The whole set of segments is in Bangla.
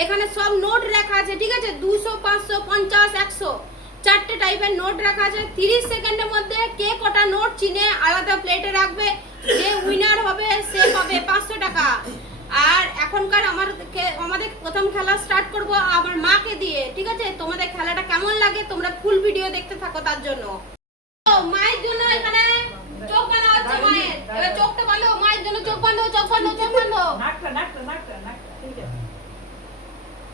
এখানে সব নোট রাখা আছে, ঠিক আছে? দুশো, পাঁচশো, পঞ্চাশ, একশো। চারটে টাইপের নোট রাখা আছে। তিরিশ সেকেন্ডের মধ্যে কে কটা নোট চিনে আলাদা প্লেটে রাখবে, যে উইনার হবে, সে পাবে পাঁচশো টাকা। আর এখনকার আমার আমাদের প্রথম খেলা স্টার্ট করব আমার মাকে দিয়ে, ঠিক আছে? তোমাদের খেলাটা কেমন লাগে? তোমরা ফুল ভিডিও দেখতে থাকো তার জন্য। মায়ের জন্য এখানে চোখ বাঁধা হচ্ছে মায়ের। চোখটা বাঁধো, মায়ের জন্য চোখ বাঁধো চোখ বাঁধো চোখ বাঁধো।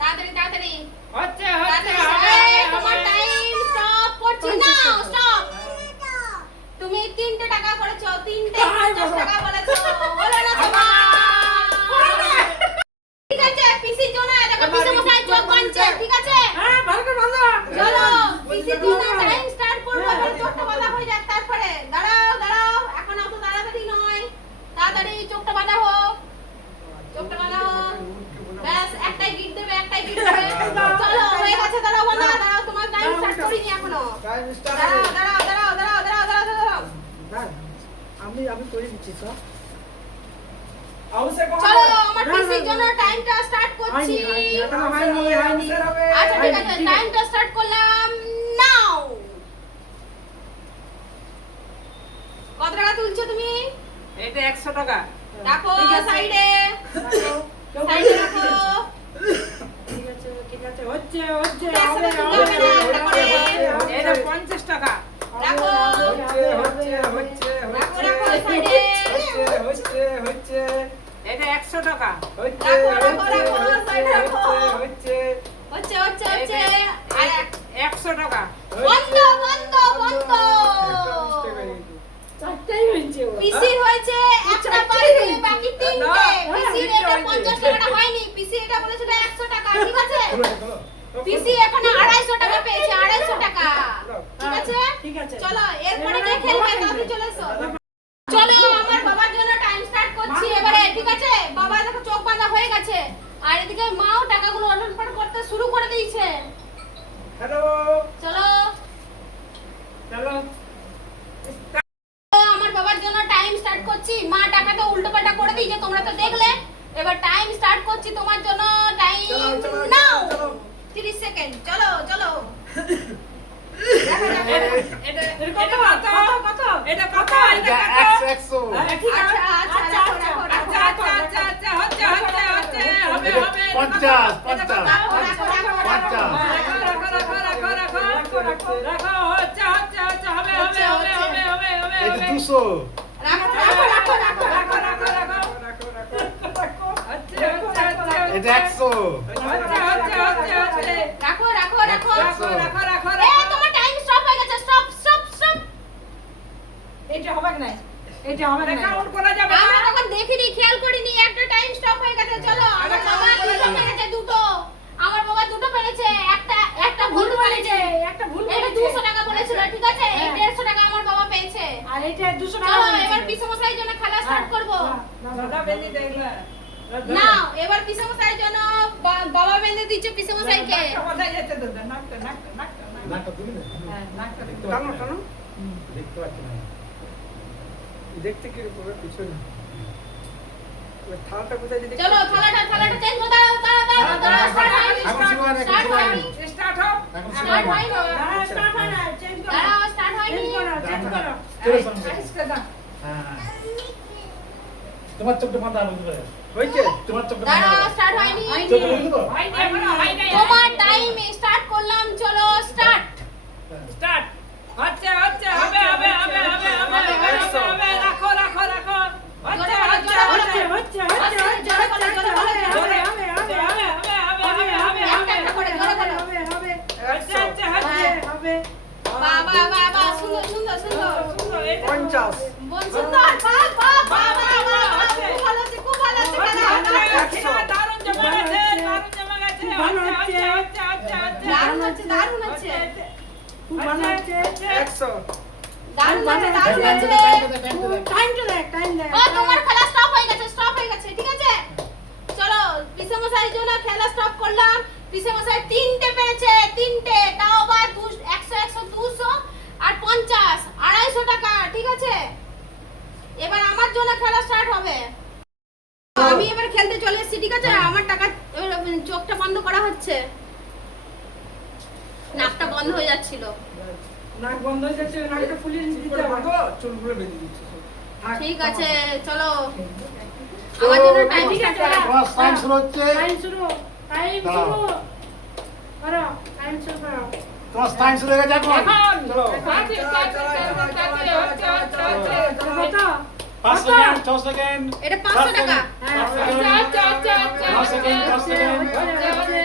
তাড়াতাড়ি তাড়াতাড়ি। হচ্ছে হচ্ছে তাড়াতাড়ি হবে, এই, তোমার টাইম স্টপ করছি। না স্টপ তুমি তিনটে টাকা করেছ তিনটে। টাকা বলেছ। হলো না তোমার ঠিক আছে পিসির জন্য দেখো পিসি ঠিক আছে? হ্যাঁ ভালো করে বাঁধো। চলো পিসির জন্য টাইম স্টার্ট করব এবার চোখটা বাঁধা হয়ে যাক তারপরে। দাঁড়াও দাঁড়াও এখন অত তাড়াতাড়ি নয়। তাড়াতাড়ি চোখটা বাঁধা হোক। চোখটা বাঁধা হোক। ব্যাস একটাই গিট দেবে একটাই গিট দেবে। চলো হয়ে গেছে দাঁড়াও বাঁধা। দাঁড়াও তোমার টাইম স্টার্ট করিনি এখনও। দাঁড়াও দাঁড়াও দাঁড়াও দাঁড়াও দাঁড়াও দাঁড়াও দাঁড়াও আমি আমি করে দিচ্ছি চলো জন্য টাইমটা স্টার্ট করছি। আচ্ছা ঠিক আছে টাইমটা স্টার্ট করলাম নাও কত টাকা তুলছো তুমি এটা 100 টাকা রাখো সাইডে রাখো। সাইডে রাখো ঠিক আছে ঠিক আছে হচ্ছে হচ্ছে হবে হবে এটা হবে। 50 টাকা রাখো হচ্ছে হচ্ছে হচ্ছে রাখো রাখো সাইডে হচ্ছে হচ্ছে এটা 100 টাকা। হচ্ছে হচ্ছে। হচ্ছে হচ্ছে হচ্ছে হচ্ছে আর 100 টাকা। বন্ধ বন্ধ বন্ধ। চারটাই হয়েছে পিসি হয়েছে একটা বাড়ি বাকি তিনটে। পিসির এটা পঞ্চাশ টাকাটা হয়নি। পিসি এটা বলেছিল একশো টাকা ঠিক আছে? পিসি এখানে আড়াইশো টাকা পেয়েছে আড়াইশো টাকা। ঠিক আছে? চলো এরপরে কে খেলবে? তাড়াতাড়ি চলে এসো। চলো আমার বাবার জন্য করছি এবারে ঠিক আছে? বাবা দেখো চোখ বাঁধা হয়ে গেছে। আর এদিকে মাও টাকাগুলো অলনপাট করতে শুরু করে দিয়েছে। হ্যালো। চলো। চলো আমার বাবার জন্য টাইম স্টার্ট করছি। মা টাকাটা উল্টো পাল্টা করে দিয়েছে তোমরা তো দেখলে। এবার টাইম স্টার্ট করছি তোমার জন্য। টাইম নাও চলো। 30 সেকেন্ড চলো চলো। পঞ্চাশ পঞ্চাশ পঞ্চাশ দুশো এটা একশো রাখো রাখো রাখো রাখো রাখো এটা হবে না কাউন্ট করা যাবে আমরা তখন দেখিনি খেয়াল করিনি একটা টাইম স্টপ হয়ে গেছে চলো আমার বাবা দুটো পেরেছে দুটো। আমার বাবা দুটো পেরেছে একটা একটা ভুল বলেছে একটা ভুল এটা 200 টাকা বলেছিল ঠিক আছে? এই হ্যাঁ। 150 টাকা আমার বাবা পেয়েছে। আর এটা 200 টাকা চলো এবার পিসে মশাইয়ের জন্য খেলা স্টার্ট করব। দাদা। বেঁধে দেখলে না এবার পিসে মশাইয়ের জন্য বাবা বেঁধে দিচ্ছে পিসে মশাইকে কোথায় যাচ্ছে দাদা নাকটা নাকটা নাকটা নাকটা। তুলি না হ্যাঁ নাকটা দেখতে পাচ্ছি না। দেখতে পাচ্ছি না। দেখতে কি রকম পিছনে? থালাটা কোথায় যদি চলো থালাটা থালাটা চেঞ্জ করে দাও দাও দাও দাও স্টার্ট হয়নি শুরু হয়নি, স্টার্ট হয়নি। স্টার্ট হয়নি। দাঁড়াও স্টার্ট হয় না চেঞ্জ করো। দাঁড়াও স্টার্ট হয়নি। চেঞ্জ করো চেঞ্জ করো। দাও হ্যাঁ তোমার চোখটা বাঁধা বলতে পারে হয়েছে? তোমার চোখটা দাঁড়াও স্টার্ট হয়নি। করো। তোমার টাইম স্টার্ট করলাম চলো স্টার্ট স্টার্ট হচ্ছে হচ্ছে হবে হবে হবে হবে হবে হবে দারুণ আছে দারুণ আছে। টাইম নাক বন্ধ হয়ে যাচ্ছে নাকটা ফুলিয়ে দিতে হবে চুলগুলো বেঁধে দিচ্ছে ঠিক আছে চলো আমার জন্য টাইম ঠিক আছে টাইম শুরু হচ্ছে টাইম শুরু টাইম শুরু করো টাইম শুরু করো তোমার টাইম শুরু হয়ে গেছে এখন এখন। চলো তাড়াতাড়ি, তাড়াতাড়ি, তাড়াতাড়ি, তাড়াতাড়ি, হচ্ছে, হচ্ছে, হচ্ছে। কত পাঁচ সেকেন্ড ছ সেকেন্ড এটা পাঁচশো টাকা পাঁচ সেকেন্ড হচ্ছে, হচ্ছে, হচ্ছে,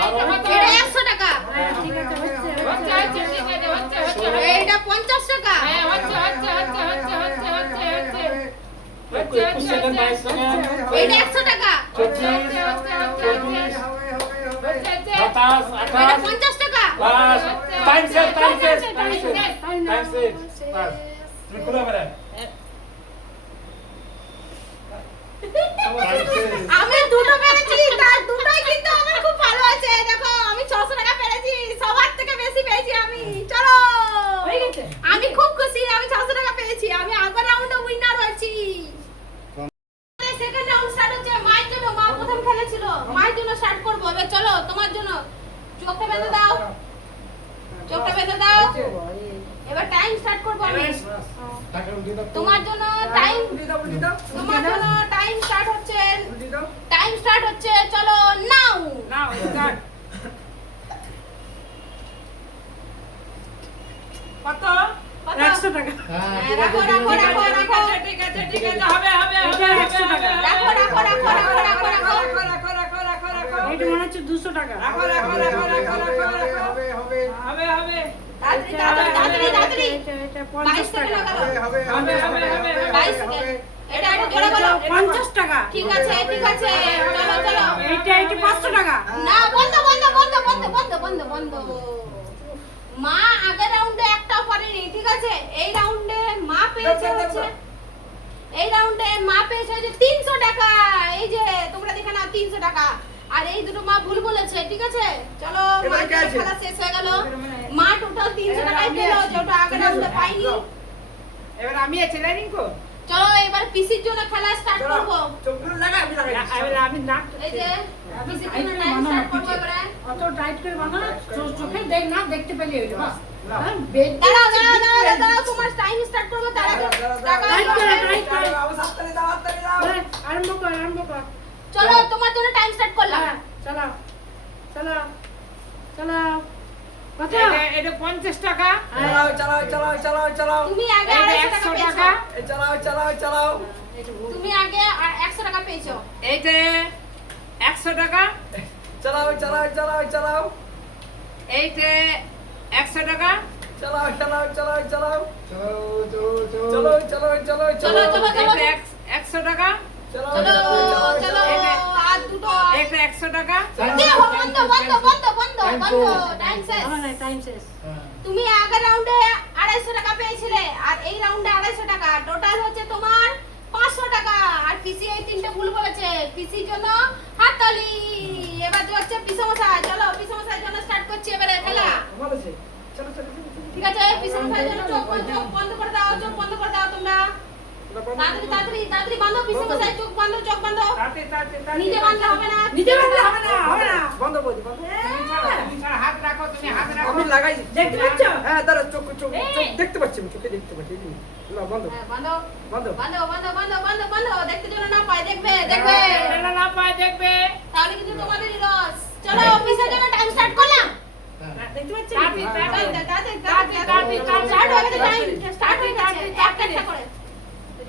বারো। হচ্ছে, এটা একশো টাকা হ্যাঁ ঠিক আছে হচ্ছে হচ্ছে, হচ্ছে হচ্ছে, ঠিক আছে, হচ্ছে, হচ্ছে, হচ্ছে। এইটা পঞ্চাশ টাকা হ্যাঁ, হচ্ছে, হচ্ছে, হচ্ছে, হচ্ছে, হচ্ছে, হচ্ছে, হচ্ছে। এইটা টাকা হচ্ছে, হচ্ছে, হচ্ছে, হচ্ছে, হচ্ছে। সাতাশ এটা টাকা বাস টাইম শেষ টাইম শেষ টাইম টাইম শেষ শেষ, টাইম টাইম বাস তুমি খুলে বেড়ে টাইম শেষ আমি দুটো পেরেছি তার দুটোই কিন্তু আমার খুব ভালো আছে দেখো আমি ছশো টাকা পেরেছি সবার থেকে বেশি পেয়েছি আমি চলো হয়ে গেছে? আমি খুব খুশি আমি ছশো টাকা পেয়েছি আমি আগের রাউন্ডে উইনার হয়েছি। সেকেন্ড রাউন্ড স্টার্ট হচ্ছে। মায়ের জন্য মা প্রথম খেলেছিল। মায়ের জন্য স্টার্ট করব। এবার চলো তোমার জন্য। চোখটা বেঁধে দাও। চোখটা বেঁধে দাও। এবার টাইম স্টার্ট করব আমি। তোমার জন্য টাইম তোমার জন্য টাইম স্টার্ট হচ্ছে। টাইম স্টার্ট হচ্ছে। চলো নাও নাও, start. কত? কত? একশো টাকা হ্যাঁ হ্যাঁ, রাখো রাখো রাখো রাখো ঠিক আছে, ঠিক আছে, হবে, হবে, হবে, এটা হবে, একশো হবে, টাকা। হবে। রাখো রাখো রাখো রাখো রাখো রাখো রাখো, রাখো, রাখো, রাখো, রাখো। এটা মনে হচ্ছে দুশো টাকা রাখো, রাখো, রাখো, রাখো, রাখো, রাখো। হবে, হবে। তাড়াতাড়ি তাড়াতাড়ি তাড়াতাড়ি তাড়াতাড়ি এটা এটা টাকা হবে, হবে, হবে, এটা একটু জোরে বলো টাকা ঠিক আছে ঠিক আছে চলো চলো এইটা এইটা পাঁচশো টাকা না বন্ধ বন্ধ বন্ধ বন্ধ বন্ধ বন্ধ বন্ধ মা আগের রাউন্ডে একটাও পারেনি ঠিক আছে? এই রাউন্ডে মা পেয়েছে হচ্ছে এই রাউন্ডে মা পেয়েছে যে তিনশো টাকা। এই যে তোমরা দেখে না তিনশো টাকা। আর এই দুটো মা ভুল বলেছে ঠিক আছে? চলো মা খেলা শেষ হয়ে গেল। মা টোটাল তিনশো টাকাই পেল যেটা আগের রাউন্ডে পাইনি। এবার আমি আছে চ্যালেঞ্জিং কো চলো এবার পিসির জন্য খেলা স্টার্ট করব। এবারে আমি নাক এই যে পিসির জন্য টাইম স্টার্ট করব এবারে। অত টাইট করে বাঁধো না চো- চোখে দেখ না দেখতে পেলে হইল বাস হ্যাঁ, দাঁড়াও দাঁড়াও দাঁড়াও দাঁড়াও তোমার টাইম স্টার্ট করব তার আগে টাইট করে হ্যাঁ, আরম্ভ কর আরম্ভ কর। চলো তোমার জন্য টাইম স্টার্ট করলাম। হ্যাঁ চলো। চলো চলো এটা এটা 50 টাকা হ্যাঁ, তুমি আগে এটা আড়াইশো 100 টাকা টাকা পেয়েছ তুমি আগে একশো টাকা পেয়েছ এইটা 100 টাকা এইটা 100 টাকা চলো চলো চলো চলো চলো চলো এইটা এক- 100 টাকা চলো চলো আর 100 টাকা? বন্ধ বন্ধ বন্ধ বন্ধ বন্ধ টাইম শেষ। টাইম শেষ। হ্যাঁ। তুমি আগের রাউন্ডে আড়াইশো টাকা পেয়েছিলে আর এই রাউন্ডে আড়াইশো টাকা। টোটাল হচ্ছে তোমার পাঁচশো টাকা। আর পিসি এই তিনটে ভুল বলেছে পিসির জন্য হাততালি। এবার হচ্ছে পিসমশাই চলো পিসমশাইয়ের জন্য স্টার্ট করছি এবারে খেলা। ঠিক আছে পিসমশাইয়ের জন্য চোখ বন্ধ চোখ বন্ধ করে দাও চোখ বন্ধ দেখতে পাচ্ছ? হ্যাঁ আমি চোখে দেখতে পাচ্ছি এই যে, না, বন্ধ। হ্যাঁ, বন্ধ। বন্ধ। বন্ধ বন্ধ বন্ধ বন্ধ বন্ধ। দেখতে যেন না পায় দেখবে দেখবে। এটা না পায় দেখবে। তাহলে কিন্তু তোমাদেরই লস চলো অফিসের জন্য টাইম স্টার্ট করলাম। দেখতে পাচ্ছ? তাতে তাতে তাড়াতাড়ি, তাড়াতাড়ি, তাড়াতাড়ি, তাড়াতাড়ি, হয়ে গেছে তাড়াতাড়ি, time, হয়ে গেছে, একটা একটা করে।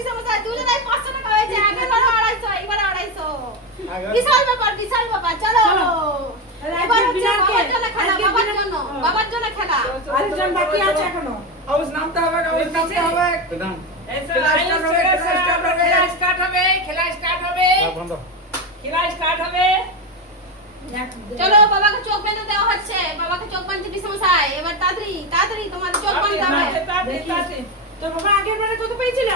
অফিসে মতো দুজনাই 500 টাকা হয়েছে আগের বার 250 এবার 250 বিশাল ব্যাপার বিশাল ব্যাপার চলো। এবার বিলাকে খেলা বাবার জন্য বাবার জন্য খেলা। আরেকজন বাকি আছে এখনও? হাউস নামতে হবে হাউস নামতে হবে। একদম। খেলা স্টার্ট হবে খেলা স্টার্ট হবে। খেলা স্টার্ট হবে চলো বাবাকে চোখ বেঁধে দেওয়া হচ্ছে। বাবাকে চোখ বাঁধতে বিসমশাই এবার তাড়াতাড়ি তাড়াতাড়ি তোমার চোখ বাঁধতে হ্যাঁ, হবে। তোর বাবা আগের বারে কত পেয়েছিল?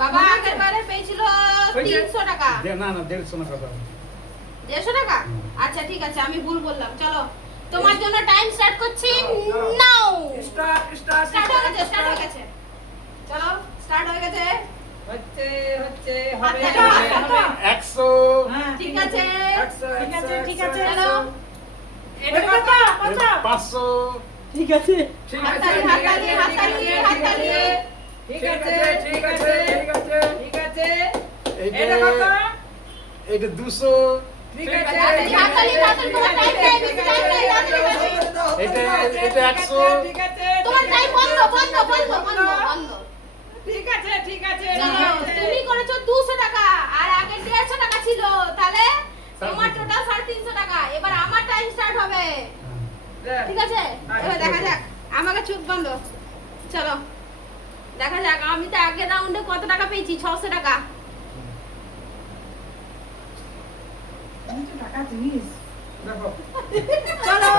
বাবা আগের বারে পেয়েছিল তিনশো টাকা। না না দেড়শো না কথা দেড়শো টাকা? আচ্ছা ঠিক আছে আমি ভুল বললাম। চলো তোমার জন্য টাইম স্টার্ট করছি নাও স্টার্ট স্টার্ট স্টার্ট হয়ে গেছে স্টার্ট হয়ে গেছে। চলো স্টার্ট হয়ে গেছে। হচ্ছে হচ্ছে হবে তালি, হবে, হাত হবে। তালি। একশো। হ্যাঁ ঠিক আছে। একশো, ঠিক আছে, ঠিক আছে। চলো। এটা কত কত? কত পাঁচশো। ঠিক আছে। ঠিক আছে, হাততালি, ঠিক আছে, হাততালি, ঠিক আছে, হাততালি। ঠিক আছে ঠিক আছে ঠিক আছে ঠিক আছে এটা কত এইটা দুশো ঠিক আছে হাততালি, হাততালি, হাততালি, তোমার time নেই, বেশি time নেই, তাড়াতাড়ি, তাড়াতাড়ি। এটা এটা একশো ঠিক আছে তোমার টাইম বন্ধ বন্ধ বন্ধ বন্ধ বন্ধ ঠিক আছে ঠিক আছে চলো, ঠিক আছে। তুমি করেছ দুশো টাকা আর আগে দেড়শো টাকা ছিল তাহলে তোমার টোটাল সাড়ে তিনশো টাকা এবার আমার টাইম স্টার্ট হবে ঠিক আছে এবার দেখা যাক আমাকে চোখ বন্ধ চলো দেখা যাক আমি তো আগের রাউন্ডে কত টাকা পেয়েছি? ছশো টাকা। তো টাকা চলো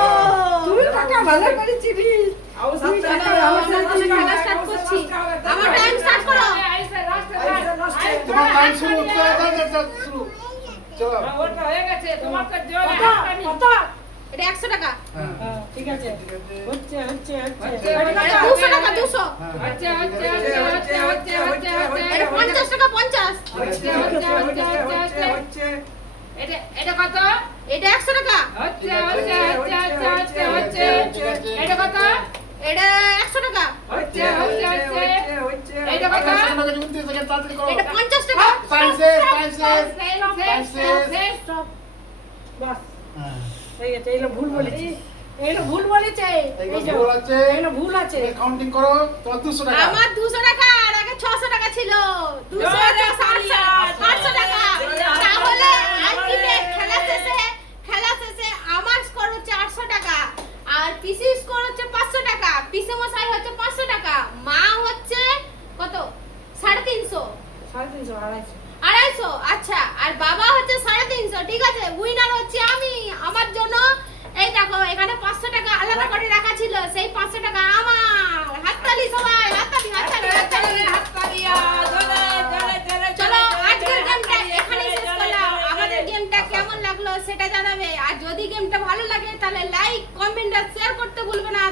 তুমি ভালো করে চিনিস আমার করো। তোমার টাইম শুরু শুরু। চলো। ওটা হয়ে গেছে। তোমার তো জোরে কত হাততালি। কত এটা একশো টাকা। হ্যাঁ, ঠিক আছে হচ্ছে হচ্ছে হচ্ছে হচ্ছে, এটা হচ্ছে। কত? দুশো টাকা দুশো হ্যাঁ হচ্ছে, হচ্ছে, হচ্ছে, হচ্ছে, হচ্ছে, হচ্ছে, হচ্ছে। এটা টাকা পঞ্চাশ হচ্ছে, হচ্ছে, হচ্ছে, হচ্ছে, হচ্ছে। এটা- এটা কত? এটা একশো টাকা হচ্ছে, হচ্ছে, হচ্ছে, হচ্ছে, হচ্ছে, হচ্ছে। এটা কত? এটা একশো টাকা হচ্ছে, হচ্ছে, হচ্ছে। এটা কত? এটা পঞ্চাশ টাকা Time শেষ, time শেষ। শেষ, Time শেষ, শেষ। শেষ। Stop. বাস হ্যাঁ। হয়ে গেছে এইগুলো ভুল বলেছি এইগুলো ভুল বলেছে। এইগুলো এই যে, ভুল আছে। এইগুলো ভুল আছে। কাউন্টিং করো তোমার দুশো টাকা। আমার দুশো টাকা আর আগে ছশো টাকা ছিল। দুশো জোরে আটশো আটশো টাকা। তাহলে আলটিমেট খেলা শেষে খেলা শেষে আমার স্কোর হচ্ছে আটশো টাকা। আর পিসি স্কোর হচ্ছে পাঁচশো টাকা। পিসে মশাই হচ্ছে পাঁচশো টাকা। মা হচ্ছে কত? সাড়ে তিনশো। সাড়ে তিনশো আড়াইশো। আড়াইশো? আচ্ছা আর বাবা হচ্ছে সাড়ে তিনশো। ঠিক আছে উইনার হচ্ছে আমি। আমার জন্য এই দেখো এখানে পাঁচশো টাকা আলাদা করে রাখা ছিল। সেই পাঁচশো টাকা আমার। হাততালি সবাই হাততালি হাততালি হাততালি। হাততালি, জোরে, জোরে, জোরে, চলো আজকের গেমটা এখানেই শেষ করলাম। আমাদের গেমটা কেমন লাগল সেটা জানাবে। আর যদি গেমটা ভালো লাগে তাহলে লাইক কমেন্ট আর শেয়ার করতে ভুলবে না।